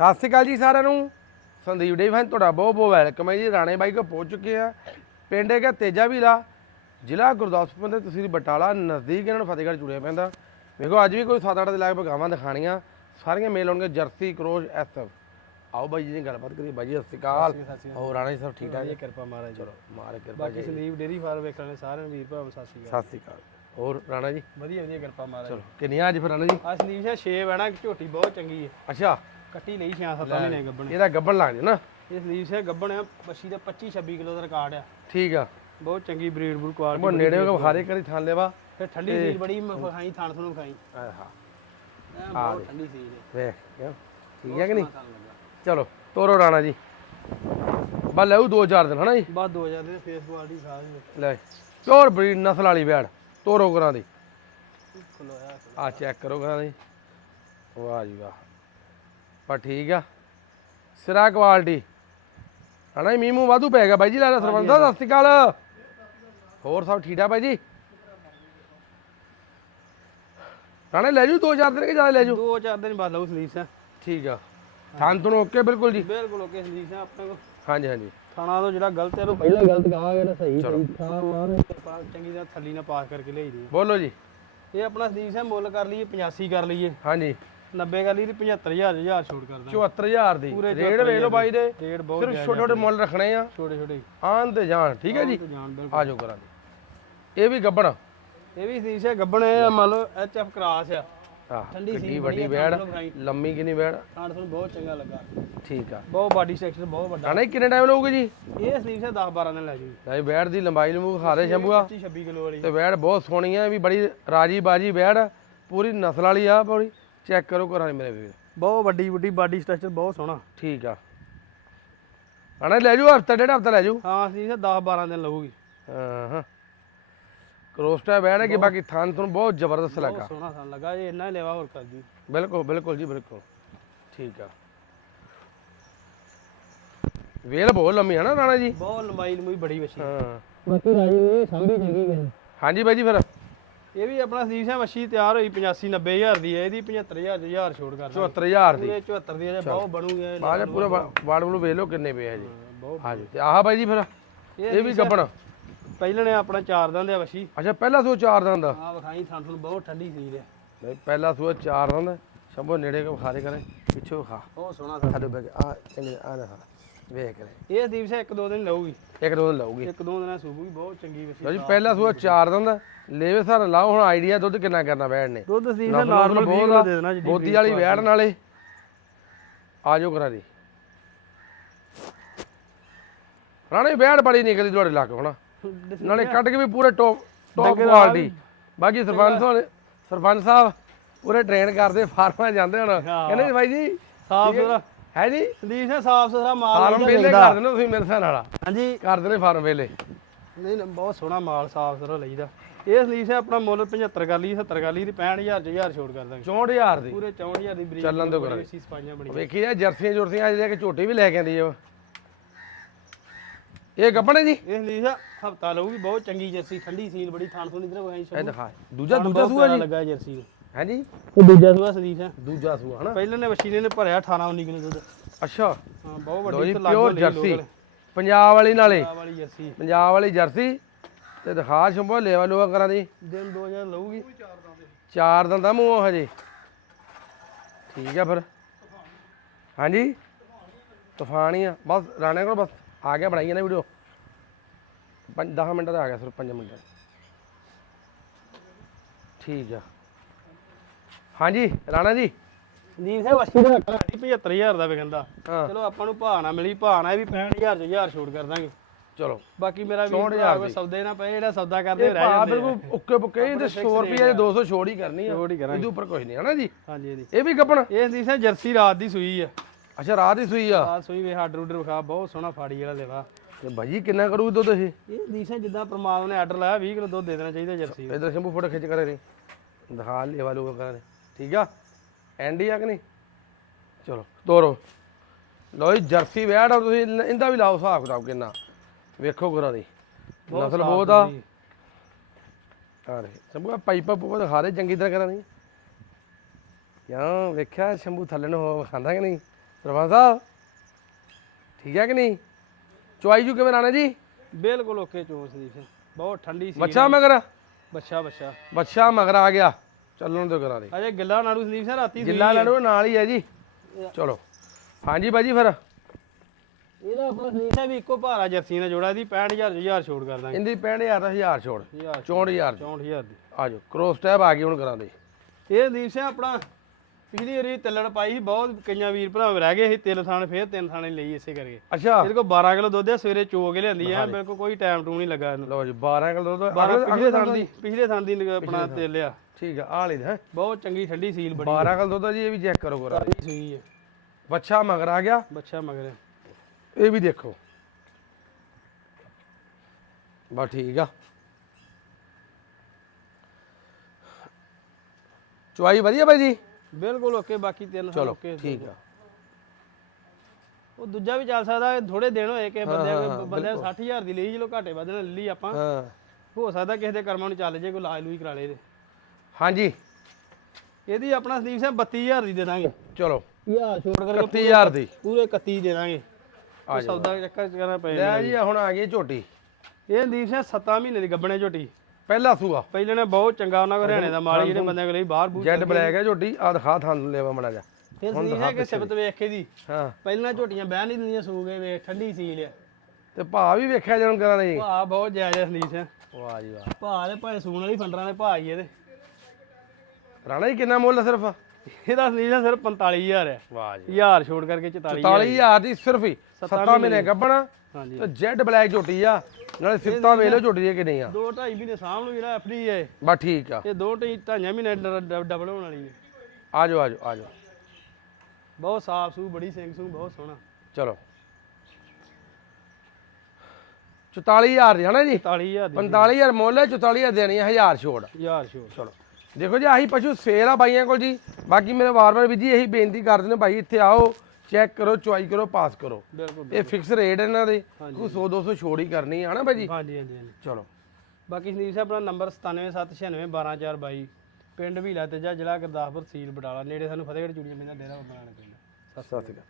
ਸਤਿ ਸ਼੍ਰੀ ਅਕਾਲ ਜੀ ਸਾਰਿਆਂ ਨੂੰ। ਸੰਦੀਪ ਡੇ ਫੈਨ ਤੁਹਾਡਾ ਬਹੁਤ ਬਹੁਤ ਵੈਲਕਮ ਹੈ ਜੀ। ਰਾਣੇ ਬਾਈ ਕੋ ਪਹੁੰਚ ਚੁੱਕੇ ਆ ਪਿੰਡ ਹੈਗਾ ਤੇਜਾ ਵੀਲਾ ਜ਼ਿਲ੍ਹਾ ਗੁਰਦਾਸਪੁਰ ਦੇ ਤਹਿਸੀਲ ਬਟਾਲਾ ਨਜ਼ਦੀਕ ਇਹਨਾਂ ਨੂੰ ਫਤਿਹਗੜ੍ਹ ਜੁੜਿਆ ਪੈਂਦਾ। ਵੇਖੋ ਅੱਜ ਵੀ ਕੋਈ 7-8 ਦੇ ਲਾਗ ਗਾਵਾਂ ਦਿਖਾਣੀਆਂ ਸਾਰੀਆਂ ਮੇਲ ਹੋਣਗੇ ਜਰਸੀ ਕਰੋਜ ਐਸਐਫ ਆਓ ਬਾਈ ਜੀ ਦੀ ਗੱਲਬਾਤ ਕਰੀਏ। ਬਾਈ ਜੀ ਸਤਿ ਸ਼੍ਰੀ ਅਕਾਲ। ਹੋਰ ਰਾਣਾ ਜੀ ਸਭ ਠੀਕ ਠਾਕ ਜੀ? ਕਿਰਪਾ ਮਹਾਰਾਜ ਜੀ ਚਲੋ ਮਾਰੇ ਕਿਰਪਾ ਬਾਕੀ ਸੰਦੀਪ ਡੇਰੀ ਫਾਰਮ ਵੇਖਣ ਵਾਲੇ ਸਾਰਿਆਂ ਨੂੰ ਵੀਰ ਭਰਾ ਸਤਿ ਸ਼੍ਰੀ ਅਕਾਲ। ਸਤਿ ਸ਼੍ਰੀ ਅਕਾਲ। ਹੋਰ ਰਾਣਾ ਜੀ? ਵਧੀਆ ਵਧੀਆ ਕਿਰਪਾ ਮਹਾਰਾਜ ਚਲੋ ਕਿੰਨੀਆਂ ਅੱਜ ਫਿਰ ਰਾਣਾ ਜੀ? ਆ ਸੰਦੀਪ ਸਿੰਘ 6 ਬਹਿਣਾ ਝੋਟੀ ਬਹੁਤ ਚੰਗੀ ਹੈ। ਅੱਛਾ। ਕੱਟੀ ਲਈ 6-7 ਮਹੀਨੇ ਗੱਬਣ। ਇਹਦਾ ਗੱਬਣ ਲੱਗ ਜੇ ਨਾ। ਇਹ ਸੰਦੀਪ ਸਿੰਘ ਗੱਬਣ ਆ ਬੱਛੀ ਦਾ 25-26 ਕਿਲੋ ਦਾ ਰਿਕਾਰਡ ਆ। ਠੀਕ ਆ। ਬਹੁਤ ਚੰਗੀ ਬਰੀਡ ਬਰੂ ਕੁਆਲਿਟੀ ਨੇੜੇ ਹੋ ਕੇ ਖਾਰੇ ਕਰੀ ਥਾਂ ਲੈਵਾ। ਫਿਰ ਠੰਡੀ ਸੀਲ ਬੜੀ ਖਾਈ ਥਾਣ ਤੁਹਾਨੂੰ ਖਾਈ ਆਹਾ ਬਹੁਤ ਠੰਡੀ ਸੀਲ ਵੇਖ? ਠੀਕ ਹੈ ਕਿ ਨਹੀਂ? ਚਲੋ ਤੋਰੋ ਰਾਣਾ ਜੀ। ਬਾ ਲੈਉ 2000 ਦਿਨ ਹਨਾ ਜੀ? ਬਾਅਦ 2000 ਦੇ ਫੇਸ ਕੁਆਲਿਟੀ ਸਾਰੀ ਲੈ ਪਿਓਰ ਬਰੀਡ ਨਸਲ ਵਾਲੀ ਬੈੜ ਤੋਰੋ ਕਰਾਂ ਦੀ। ਆ ਚੈੱਕ ਕਰੋ ਕਰਾਂ ਦੀ। ਵਾਹ ਜੀ ਵਾਹ। ਪਰ ਠੀਕ ਆ। ਸਿਰਾ ਕੁਆਲਿਟੀ। ਹਣਾ ਮੀਮੂ ਵਾਧੂ ਪੈ ਗਿਆ ਬਾਈ ਜੀ ਲੈ ਸਰਪੰਚ ਸਾਹਿਬ ਸਤਿ ਸ਼੍ਰੀ ਅਕਾਲ। ਹੋਰ ਸਭ ਠੀਕ ਆ ਬਾਈ ਜੀ? ਰਾਣੇ ਲੈ ਜੂ 2000 ਦਿਨ ਕਿ ਜ਼ਿਆਦਾ ਲੈ ਜੂ ਦੋ ਚਾਰ ਦਿਨ ਬਾਅਦ ਲਊ ਸੰਦੀਪ ਸਿੰਘ ਠੀਕ ਆ। ਥਾਂ ਤੁਹਾਨੂੰ ਓਕੇ ਬਿਲਕੁਲ ਜੀ। ਬਿਲਕੁਲ ਓਕੇ ਸੰਦੀਪ ਸਿੰਘ ਆਪਣੇ ਕੋਲ। ਹਾਂਜੀ ਹਾਂਜੀ। ਥਾਣਾ ਤੋਂ ਜਿਹੜਾ ਗਲਤ ਹੈ ਉਹ ਪਹਿਲਾਂ ਗਲਤ ਕਹਾ ਜਿਹੜਾ ਸਹੀ ਸਹੀ ਥਾਂ ਮਾਰ ਕਿਰਪਾ ਚੰਗੀ ਤਰ੍ਹਾਂ ਥੱਲੀ ਨਾਲ ਪਾਸ ਕਰਕੇ ਲਈ ਦੀ ਬੋਲੋ ਜੀ। ਇਹ ਆਪਣਾ ਸੰਦੀਪ ਸਿੰਘ ਮੁੱਲ ਕਰ ਲਈਏ 85 ਕਰ ਲਈਏ। ਹਾਂਜੀ। 90 ਕਰ ਲਈਏ 75000 ਹਜ਼ਾਰ ਛੋੜ ਕਰ ਦਾਂਗੇ 74000 ਦੀ। ਪੂਰੇ ਰੇਟ ਵੇਖ ਲਓ ਬਾਈ ਦੇ। ਰੇਟ ਬਹੁਤ ਸਿਰਫ ਛੋਟੇ ਛੋਟੇ ਮੁੱਲ ਰੱਖਣੇ ਆ। ਛੋਟੇ ਛੋਟੇ। ਆਨ ਤੇ ਜਾਣ ਠੀਕ ਹੈ ਜੀ? ਆ ਜਾਓ ਕਰਾਂਗੇ। ਇਹ ਵੀ ਗੱਬਣ। ਇਹ ਵੀ ਸਿੰਘ ਗੱਬਣ ਇਹ ਮੰਨ ਲਓ ਐਚ ਐਫ ਕ੍ਰਾਸ ਆ। ਠੰਡੀ ਕਿੱਡੀ ਸੀ ਵੱਡੀ ਬੈੜ। ਲੰਮੀ ਕਿੰਨੀ ਬੈੜ? ਥਾਣ ਤੁਹਾਨੂੰ ਬਹੁਤ ਚੰਗਾ ਲੱਗਾ। ਠੀਕ ਆ। ਬਹੁਤ ਬਾਡੀ ਸੈਕਸ਼ਨ ਬਹੁਤ ਵੱਡਾ। ਜੀ ਕਿੰਨੇ ਟਾਈਮ ਲਊਗੀ ਜੀ? ਇਹ ਸਿੰਘ 10 12 ਦਿਨ ਲੈ ਜੂ ਬੈੜ ਦੀ ਲੰਬਾਈ ਲੰਬੂ ਖਾਰੇ ਸ਼ੰਭੂਆ। 25 26 ਕਿਲੋ ਵਾਲੀ। ਤੇ ਬੈੜ ਬਹੁਤ ਸੋਹਣੀ ਆ ਇਹ ਵੀ ਬੜੀ ਰਾਜੀ ਬਾਜੀ ਬੈੜ। ਆ, ਪੂਰੀ ਨਸਲ ਵਾਲੀ ਆ ਪੂਰੀ। ਚੈੱਕ ਕਰੋ ਕਰਾਂ ਮੇਰੇ ਵੀਰ। ਬਹੁਤ ਵੱਡੀ ਵੱਡੀ ਬਾਡੀ ਸਟਰਕਚਰ ਬਹੁਤ ਸੋਹਣਾ। ਠੀਕ ਆ। ਜੀ ਲੈ ਜੂ ਹਫਤਾ ਡੇਢ ਹਫਤਾ ਲੈ ਜੂ ਹਾਂ ਸਿੰਘ 10 12 ਦਿਨ ਲਊਗੀ। ਹਾਂ। ਹਾਂ ਕਰੋਸਟਾ ਹੈ ਕਿ ਬਾਕੀ ਥਾਂ ਤੁਹਾਨੂੰ ਬਹੁਤ ਜ਼ਬਰਦਸਤ ਲੱਗਾ। ਬਹੁਤ ਸੋਹਣਾ ਸਾਨੂੰ ਲੱਗਾ ਇਹ ਇੰਨਾ ਹੀ ਲੈਵਾ ਹੋਰ ਕਰ ਦੀ ਬਿਲਕੁਲ ਬਿਲਕੁਲ ਜੀ ਬਿਲਕੁਲ। ਠੀਕ ਆ। ਵੇਲ ਬਹੁਤ ਲੰਮੀ ਹੈ ਨਾ ਰਾਣਾ ਜੀ। ਬਹੁਤ ਲੰਬਾਈ ਲੰਬੀ ਬੜੀ ਵੱਛੀ। ਹਾਂ। ਬਾਕੀ ਰਾਜੀ ਇਹ ਸਾਂਭੀ ਚੰਗੀ ਗਈ ਹਾਂਜੀ ਬਾਈ ਜੀ ਫਿਰ। ਇਹ ਵੀ ਆਪਣਾ ਸਿੰਘ ਵੱਛੀ ਤਿਆਰ ਹੋਈ 85 90000 ਦੀ ਹੈ ਇਹਦੀ 75000 ਹਜ਼ਾਰ ਛੋੜ ਕਰ ਦਾਂਗੇ 74000 ਦੀ। ਪੂਰੇ 74 ਦੀ ਬਹੁਤ ਬਣੂਗੇ ਬਾਅਦ ਪੂਰਾ ਵਾੜ ਵੜੂ ਵੇਖ ਲਓ ਕਿੰਨੇ ਪਏ ਆ ਜੀ। ਹਾਂਜੀ ਤੇ ਆਹ ਬਾਈ ਜੀ ਫਿਰ ਇਹ ਵੀ ਗੱਬਣ। ਪਹਿਲਾਂ ਨੇ ਆਪਣਾ ਚਾਰ ਦੰਦ ਆ ਵੱਛੀ। ਅੱਛਾ ਪਹਿਲਾ ਸੂਆ ਚਾਰ ਦੰਦ ਦਾ ਆ ਵਿਖਾਈ ਥਾਂ ਤੁਹਾਨੂੰ ਬਹੁਤ ਠੰਡੀ ਸੀ ਹੈ ਨਹੀਂ ਪਹਿਲਾ ਸੂਆ ਚਾਰ ਦੰਦ ਸ਼ੰਭੋ ਨੇੜੇ ਕੋ ਖਾਰੇ ਕਰੇ ਪਿੱਛੋਂ ਖਾ ਬਹੁਤ ਸੋਹਣਾ ਸਾਡੇ ਬੈਗ ਆ ਚੰਗੇ ਆ ਨਾ ਵੇਖ ਕਰੇ। ਇਹ ਸੰਦੀਪ ਸਿੰਘ ਇੱਕ ਦੋ ਦਿਨ ਲਊਗੀ। ਇੱਕ ਦੋ ਦਿਨ ਲਾਊਗੀ। ਇੱਕ ਦੋ ਦਿਨਾਂ ਵੀ ਬਹੁਤ ਚੰਗੀ ਵੱਛੀ ਲਓ ਜੀ ਪਹਿਲਾ ਸੂਆ ਚਾਰ ਦੰਦ ਲੇਵੇ ਸਾਰਾ ਲਾਓ ਹੁਣ ਆਈਡੀਆ ਦੁੱਧ ਕਿੰਨਾ ਕਰਨਾ ਬੈਣ ਨੇ। ਦੁੱਧ ਸਿੰਘ ਨਸਲ ਨਾਰਮਲ ਬਹੁਤ 20 ਕਿਲੋ ਦੇ ਦੇਣਾ ਜੀ ਬੋਦੀ ਵਾਲੀ ਵੈੜ ਨਾਲੇ। ਆ ਜਾਓ ਕਰਾ ਦੀ। ਰਾਣੇ ਵੈੜ ਬੜੀ ਨਿਕਲੀ ਤੁਹਾਡੇ ਲੱਗ ਹੁਣ। ਨਾਲੇ ਕੱਢ ਕੇ ਵੀ ਪੂਰੇ ਟੌਪ ਟੌਪ ਕੁਆਲਿਟੀ ਬਾਕੀ ਸਰਪੰਚ ਸਾਹਿਬ ਸਰਪੰਚ ਸਾਹਿਬ ਪੂਰੇ ਟ੍ਰੇਨ ਕਰਦੇ ਫਾਰਮਾਂ ਜਾਂਦੇ ਹੁਣ। ਕਹਿੰਦੇ ਜੀ ਬਾਈ ਜੀ ਸਾਫ਼ ਸੁਥਰਾ ਹੈ ਜੀ? ਸੰਦੀਪ ਸਿੰਘ ਸਾਫ਼ ਸੁਥਰਾ ਮਾਲ ਫਾਰਮ ਵੇਲੇ ਕਰ ਦਿੰਦੇ ਤੁਸੀਂ ਮੇਰੇ ਹਿਸਾਬ ਨਾਲ ਹਾਂਜੀ। ਕਰ ਦਿੰਦੇ ਫਾਰਮ ਵੇਲੇ ਨਹੀਂ ਬਹੁਤ ਸੋਹਣਾ ਮਾਲ ਸਾਫ਼ ਸੁਥਰਾ ਲਈਦਾ। ਇਹ ਸੰਦੀਪ ਸਿੰਘ ਆਪਣਾ ਮੁੱਲ 75 ਕਰ ਲਈ 70 ਕਰ ਲਈ ਤੇ 65000 ਚ 1000 ਛੋੜ ਕਰ ਦਾਂਗੇ। 64000 ਦੀ। ਪੂਰੇ 64000 ਦੀ ਬਰੀਕ ਚੱਲਣ ਦਿਓ ਕਰਾਂ। ਸੀ ਸਪਾਈਆਂ ਬਣੀ ਵੇਖੀ ਜਾ ਜਰਸੀਆਂ ਜੁਰਸੀਆਂ ਜਿਹੜੇ ਕਿ ਝੋਟੀ ਵੀ ਲੈ ਕੇ ਆਂਦੀ ਆ ਇਹ ਗੱਪਣੇ ਜੀ? ਇਹ ਸੰਦੀਪ ਸਿੰਘ ਹਫਤਾ ਲਊਗੀ ਬਹੁਤ ਚੰਗੀ ਜਰਸੀ ਠੰਡੀ ਸੀਲ ਬੜੀ ਥਾਣ ਤੋਂ ਇਧਰ ਕੋਈ ਇਹ ਦਿਖਾ। ਦੂਜਾ ਦੂਜਾ ਸੂਆ ਜੀ? ਲੱਗਾ ਜਰਸੀ ਨੂੰ ਹੈ ਜੀ ਇਹ ਦੂਜਾ ਸੂਆ ਸੰਦੀਪ ਸਿੰਘ ਦੂਜਾ ਸੂਆ ਹਨਾ? ਪਹਿਲਾਂ ਨੇ ਵਸ਼ੀ ਨੇ ਭਰਿਆ 18 19 ਕਿਲੋ ਦੁੱਧ। ਅੱਛਾ। ਹਾਂ ਬਹੁਤ ਲੋ ਵੱਡੀ ਜੀ ਤੇ ਪਿਓਰ ਜਰਸੀ। ਪੰਜਾਬ ਵਾਲੀ ਨਾਲੇ। ਆ ਵਾਲੀ ਜਰਸੀ। ਪੰਜਾਬ ਵਾਲੀ ਜਰਸੀ। ਤੇ ਦਿਖਾ ਸ਼ੰਭੋ ਲੈਵਾ ਲੋਆ ਕਰਾਂ ਦੀ ਦਿਨ 2000 ਲਊਗੀ। ਚਾਰ ਦੰਦਾ ਮੂੰਹ ਹਜੇ। ਠੀਕ ਆ ਫਿਰ। ਹਾਂਜੀ? ਤੂਫਾਨ ਹੀ ਆ। ਬਸ ਰਾਣੇ ਕੋਲ ਬਸ। ਆ ਗਿਆ ਬਣਾਈ ਨਾ ਵੀਡੀਓ। 5 10 ਮਿੰਟ ਦਾ ਆ ਗਿਆ ਸਿਰਫ 5 ਮਿੰਟ। ਠੀਕ ਆ। ਹਾਂਜੀ ਰਾਣਾ ਜੀ। ਸੰਦੀਪ ਸਿੰਘ ਵਸ਼ੀ ਦਾ ਘਾਟੀ 75000 ਦਾ ਵਿਕੰਦਾ ਹਾਂ। ਚਲੋ ਆਪਾਂ ਨੂੰ ਭਾਅ ਨਾ ਮਿਲੀ ਭਾਅ ਨਾ ਇਹ ਵੀ 65000 ਚ 1000 ਛੋੜ ਕਰ ਦਾਂਗੇ। ਚਲੋ ਬਾਕੀ ਮੇਰਾ ਵੀ 64,000 ਦੀ। ਸੌਦੇ ਨਾ ਪਏ ਜਿਹੜਾ ਸੌਦਾ ਕਰਦੇ ਇਹ ਰਹਿ ਭਾ ਜਾਂਦੇ ਆ। ਬਿਲਕੁਲ ਉੱਕੇ ਪੁੱਕੇ ਤੇ 100 ਰੁਪਏ ਦੇ 200 ਛੋੜ ਹੀ ਕਰਨੀ ਆ। ਛੋੜ ਹੀ ਕਰਾਂਗੇ। ਇਹਦੇ ਉੱਪਰ ਕੁਝ ਨਹੀਂ ਹਨਾ ਜੀ। ਹਾਂਜੀ ਹਾਂਜੀ। ਇਹ ਵੀ ਗੱਪਣ ਇਹ ਸੰਦੀਪ ਸਿੰਘ ਜਰਸੀ ਰਾਤ ਦੀ ਸੂਈ ਆ। ਅੱਛਾ ਰਾਤ ਹੀ ਸੂਈ ਆ? ਆ ਸੂਈ ਵੇ ਹੱਡ ਰੂਡਰ ਵਿਖਾ ਬਹੁਤ ਸੋਹਣਾ ਫਾੜੀ ਵਾਲਾ ਲੈਵਾ ਤੇ ਭਾਜੀ ਕਿੰਨਾ ਕਰੂ ਦੁੱਧ ਇਹ? ਇਹ ਸੰਦੀਪ ਸਿੰਘ ਜਿੱਦਾਂ ਪ੍ਰਮਾਤਮਾ ਨੇ ਆਰਡਰ ਲਾਇਆ 20 ਕਿਲੋ ਦੁੱਧ ਦੇ ਦੇਣਾ ਚਾਹੀਦਾ ਜਰਸੀ ਦਾ। ਇਧਰ ਸ਼ੰਭੂ ਫੋਟੋ ਖਿੱਚ ਕਰੇ ਨਹੀਂ ਦਿਖਾ ਲੈਵਾ ਲੋਕ ਕਰੇ। ਠੀਕ ਆ? ਐਂਡੀ ਆ ਕਿ ਨਹੀਂ? ਚਲੋ ਤੋਰੋ। ਲੋ ਜੀ ਜਰਸੀ ਵੈੜ ਆ ਤੁਸੀਂ ਇਹਦਾ ਵੀ ਲਾਓ ਹਿਸਾਬ ਕਿਤਾਬ ਕਿੰਨਾ। ਵੇਖੋ ਗੁਰਾਂ ਦੀ। ਨਸਲ ਬਹੁਤ ਆ। ਸੁਥਰੀ। ਆ ਰੇ ਸ਼ੰਭੂ ਆ ਪਾਈਪਾਂ ਪੂਪਾਂ ਦਿਖਾ ਦੇ ਚੰਗੀ ਤਰ੍ਹਾਂ ਕਰਾਂ ਨਹੀਂ ਕਿਉਂ ਵੇਖਿਆ ਸ਼ੰਭੂ ਥੱਲੇ ਨੂੰ ਖਾਂਦਾ ਕਿ ਨਹੀਂ? ਸਰਪੰਚ ਸਾਹਿਬ ਠੀਕ ਹੈ ਕਿ ਨਹੀਂ? ਚੁਆਈ ਜੂ ਕਿਵੇਂ ਰਾਣਾ ਜੀ? ਬਿਲਕੁਲ ਓਕੇ ਸੰਦੀਪ ਸਿੰਘ ਬਹੁਤ ਠੰਡੀ ਸੀ ਬੱਚਾ ਮਗਰ? ਬੱਚਾ ਬੱਚਾ। ਬੱਚਾ ਮਗਰ ਆ ਗਿਆ। ਚੱਲਣ ਦਿਓ ਕਰਾਂ ਦੇ ਅਜੇ ਗਿੱਲਾ ਨਾੜੂ ਸੰਦੀਪ ਸਿੰਘ ਰਾਤੀ ਹੈ। ਲੜੋ ਨਾਲ ਹੀ ਹੈ ਜੀ। ਚਲੋ। ਹਾਂਜੀ ਬਾਜੀ ਫਿਰ। ਇਹਦਾ ਆਪਣਾ ਸੰਦੀਪ ਵੀ ਇੱਕੋ ਭਾਰਾ ਜਰਸੀ ਨਾਲ ਜੋੜਾ ਦੀ 65000 ਹਜ਼ਾਰ ਛੋੜ ਕਰ ਦਾਂਗੇ। ਇੰਦੀ 65000 ਦਾ 1000 ਛੋੜ 1000 64000 64000 ਦੀ। ਆਜੋ ਕ੍ਰੋਸ ਟੈਬ ਆ ਗਈ ਹੁਣ ਕਰਾਂ ਦੇ ਇਹ ਸੰਦੀਪ ਸਿੰਘ ਆਪਣਾ ਪਿਛਲੀ ਵਾਰੀ ਤਿੱਲੜ ਪਾਈ ਸੀ ਬਹੁਤ ਕਈਆਂ ਵੀਰ ਭਰਾ ਰਹਿ ਗਏ ਸੀ ਤਿੰਨ ਥਾਣੇ ਫੇਰ ਤਿੰਨ ਥਾਣੇ ਲਈ ਇਸੇ ਕਰਕੇ। ਅੱਛਾ। ਇਹਦੇ ਕੋਲ 12 ਕਿਲੋ ਦੁੱਧ ਹੈ ਸਵੇਰੇ ਚੋ ਕੇ ਲਿਆਂਦੀ ਹੈ ਬਿਲਕੁਲ ਕੋਈ ਟਾਈਮ ਟੂ ਨਹੀਂ ਲੱਗਾ ਇਹਨੂੰ। ਲਓ ਜੀ 12 ਕਿਲੋ ਦੁੱਧ 12 ਅਗਲੇ- ਪਿਛਲੇ ਥਾਂ ਦੀ ਪਿਛਲੇ ਥਾਂ ਦੀ ਆਪਣਾ ਤਿੱਲ ਆ। ਠੀਕ ਆ ਆ ਲਈ ਹੈ। ਬਹੁਤ ਚੰਗੀ ਠੰਡੀ ਸੀਲ ਬੜੀ 12 ਕਿਲੋ ਦੁੱਧ ਆ ਜੀ ਇਹ ਵੀ ਚੈੱਕ ਕਰੋ ਕਰਾਂ ਦੇ ਸੂਈ ਹੈ ਬੱਚਾ ਮਗਰ ਆ ਗਿਆ। ਬੱਚਾ ਮਗਰ ਇਹ ਵੀ ਦੇਖੋ। ਬਸ ਠੀਕ ਆ। ਚੁਆਈ ਵਧੀਆ ਬਾਈ ਜੀ? ਬਿਲਕੁਲ ਓਕੇ ਬਾਕੀ ਤਿੰਨ ਚਲੋ ਓਕੇ ਠੀਕ ਆ। ਉਹ ਦੂਜਾ ਵੀ ਚੱਲ ਸਕਦਾ ਥੋੜੇ ਦਿਨ ਹੋਏ ਕਿ ਬੰਦੇ ਬੰਦੇ 60000 ਦੀ ਲਈ ਚਲੋ ਘਾਟੇ ਵਧਣ ਲੈ ਲਈ ਆਪਾਂ। ਹਾਂ। ਹੋ ਸਕਦਾ ਕਿਸੇ ਦੇ ਕਰਮਾਂ ਨੂੰ ਚੱਲ ਜੇ ਕੋਈ ਇਲਾਜ ਲੂਈ ਕਰਾ ਲੇ ਇਹਦੇ। ਹਾਂਜੀ। ਇਹਦੀ ਆਪਣਾ ਸੰਦੀਪ ਸਿੰਘ 32000 ਦੀ ਦੇ ਦਾਂਗੇ। ਚਲੋ। ਯਾਰ ਛੋੜ ਕਰਕੇ 31000 ਦੀ। ਪੂਰੇ 31 ਦੇ ਦਾਂਗੇ। ਆ ਸੌਦਾ ਚੱਕਰ ਕਰਨਾ ਪਏ ਲੈ ਜੀ ਹੁਣ ਆ ਗਈ ਝੋਟੀ। ਇਹ ਸੰਦੀਪ ਸਿੰਘ 7 ਮਹੀਨੇ ਦੀ ਗੱਬਣੇ ਝੋਟੀ। ਪਹਿਲਾ ਸੂਆ। ਪਹਿਲੇ ਨੇ ਬਹੁਤ ਚੰਗਾ ਉਹਨਾਂ ਹਰਿਆਣੇ ਦਾ ਮਾਲ ਜਿਹੜੇ ਬੰਦਿਆਂ ਕੋਲ ਲਈ ਬਾਹਰ ਬੂਰ ਜੈਡ ਬਲੈਕ ਹੈ ਝੋਟੀ ਆ ਦਿਖਾ ਥਾਂ ਲੈਵਾ ਮੜਾ ਜਾ ਫਿਰ ਸੰਦੀਪ ਸਿੰਘ ਕਿ ਸਿਫਤ ਵੇਖ ਕੇ ਦੀ। ਹਾਂ। ਪਹਿਲਾਂ ਝੋਟੀਆਂ ਬਹਿ ਨਹੀਂ ਦਿੰਦੀਆਂ ਸੂ ਗਏ ਵੇਖ ਠੰਡੀ ਸੀਲ ਆ। ਤੇ ਭਾ ਵੀ ਵੇਖਿਆ ਜਣ ਕਰਾਂ ਜੀ। ਭਾ ਬਹੁਤ ਜਾਇਜ਼ ਸੰਦੀਪ ਸਿੰਘ ਵਾਹ ਜੀ ਵਾਹ। ਭਾ ਦੇ ਭਾਵੇਂ ਸੂਣ ਵਾਲੀ ਫੰਡਰਾਂ ਦੇ ਭਾ ਹੀ ਇਹਦੇ। ਰਾਣਾ ਜੀ ਕਿੰਨਾ ਮੁੱਲ ਸਿਰਫ? ਇਹਦਾ ਸੰਦੀਪ ਸਿੰਘ ਸਿਰਫ 45000 ਹੈ ਵਾਹ ਜੀ ਹਜ਼ਾਰ ਛੋੜ ਕਰਕੇ 44000 44000 ਦੀ ਸਿਰਫ ਹੀ। 7 ਮਹੀਨੇ ਗੱਬਣਾ ਹਾਂਜੀ। ਤੇ ਜੈਡ ਬਲੈਕ ਝੋਟੀ ਆ। ਨਾਲੇ ਸਿਫਤਾਂ ਵੇਖ ਲਓ ਝੋਟੀ ਦੀਆਂ ਕਿੰਨੀਆਂ। ਦੋ ਢਾਈ ਮਹੀਨੇ ਸਾਂਭ ਨੂੰ ਜਿਹੜਾ ਐਫਡੀ ਹੈ ਬਸ ਠੀਕ ਆ। ਇਹ ਦੋ ਢਾਈ ਢਾਈਆਂ ਮਹੀਨੇ ਡਬਲ ਹੋਣ ਵਾਲੀ ਹੈ ਆਜੋ ਆਜੋ ਆਜੋ। ਬਹੁਤ ਸਾਫ਼ ਸੂ ਬੜੀ ਸਿੰਘ ਸੂ ਬਹੁਤ ਸੋਹਣਾ। ਚਲੋ। 44000 ਦੀ ਹਨਾ ਜੀ? 44000 ਦੀ। 45000 ਮੁੱਲ ਹੈ 44000 ਦੇਣੀ ਹੈ 1000 ਛੋੜ। ਹਜ਼ਾਰ ਛੋੜ। ਚਲੋ। ਦੇਖੋ ਜੀ ਆਹੀ ਪਸ਼ੂ ਸੇਲ ਆ ਬਾਈਆਂ ਕੋਲ ਜੀ। ਬਾਕੀ ਮੇਰੇ ਵਾਰ-ਵਾਰ ਵੀ ਜੀ ਇਹੀ ਬੇਨਤੀ ਕਰਦੇ ਨੇ ਭਾਈ ਇੱਥੇ ਆਓ। ਚੈੱਕ ਕਰੋ ਚੁਆਈ ਕਰੋ ਪਾਸ ਕਰੋ। ਬਿਲਕੁਲ ਇਹ ਫਿਕਸ ਰੇਟ ਇਹਨਾਂ ਦੇ। ਕੋਈ 100 200 ਛੋੜ ਹੀ ਕਰਨੀ ਹੈ ਹਨਾ ਭਾਈ ਜੀ ਹਾਂਜੀ ਹਾਂਜੀ ਹਾਂਜੀ। ਚਲੋ। ਬਾਕੀ ਸੰਦੀਪ ਸਾਹਿਬ ਆਪਣਾ ਨੰਬਰ 9776912422 ਪਿੰਡ ਵੀਲਾ ਤੇਜਾ ਜ਼ਿਲ੍ਹਾ ਗੁਰਦਾਸਪੁਰ ਸੀਲ ਬਟਾਲਾ। ਨੇੜੇ ਸਾਨੂੰ ਫਤਿਹਗੜ੍ਹ ਚੂੜੀਆਂ ਪੈਂਦਾ ਡੇਰਾ ਬਣਾਉਣਾ ਪੈਂਦਾ ਸਤਿ ਸ਼੍ਰੀ ਅਕਾਲ।